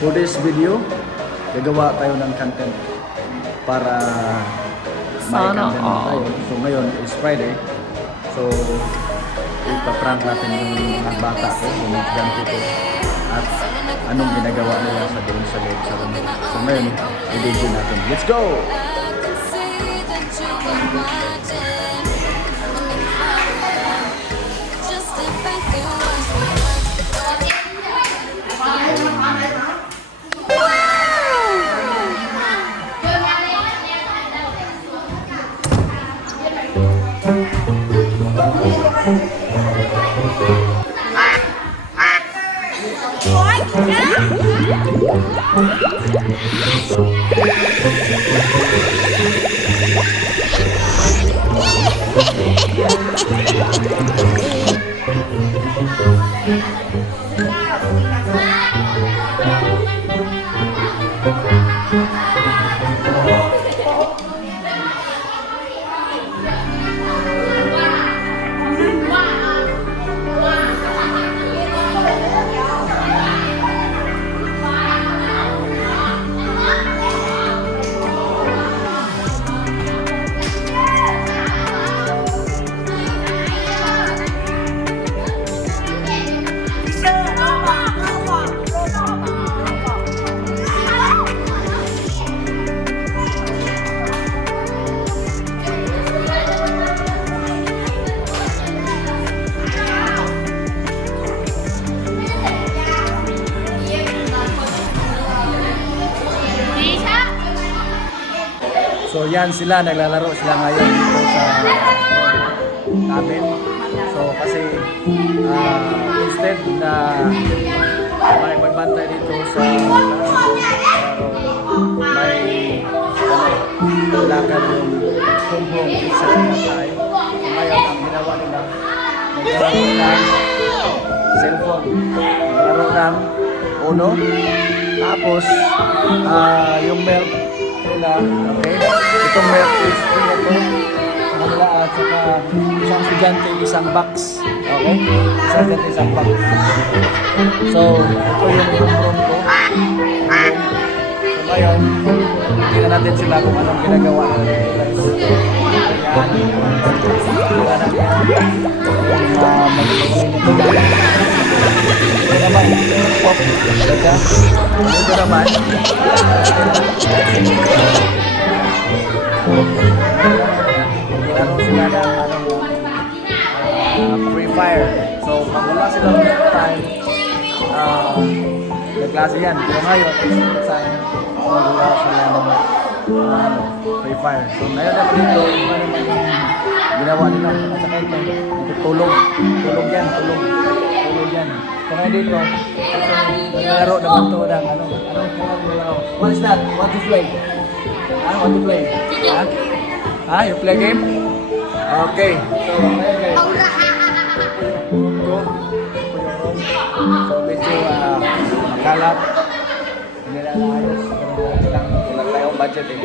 for this video, gagawa tayo ng content para may Sana content tayo. So ngayon is Friday. So ipaprank natin yung mga bata ko, yung mga ganti ko, at anong ginagawa nila sa doon sa loob sa room. So ngayon, i-video natin. Let's go! So yan sila, naglalaro sila ngayon dito sa namin. So kasi instead na may magbantay dito sa may lakad yung kumbong sa patay. Ngayon ang ginawa nila, naglaro ng cellphone, naglaro ng Uno, tapos yung milk nila, okay? Itong milk is ito, nila at saka isang estudyante, isang box, okay? Isang estudyante, isang box. So, ito yung room ko. So, ngayon, tingnan natin sila kung anong ginagawa nila. Ito naman. Laro sila ng Free Fire. So, pag wala silang time, nagklase yan. Pero ngayon, magagawa sila ng Free Fire. So, ngayon naman dito, ginawa nila. At saka ito, tulog. Tulog yan. So, ngayon dito, naglaro naman ito ng what is that? What is play? What to play? You play game? Okay. So, so medyo makalap. Hindi na ayos. Pero lang tayong budget eh.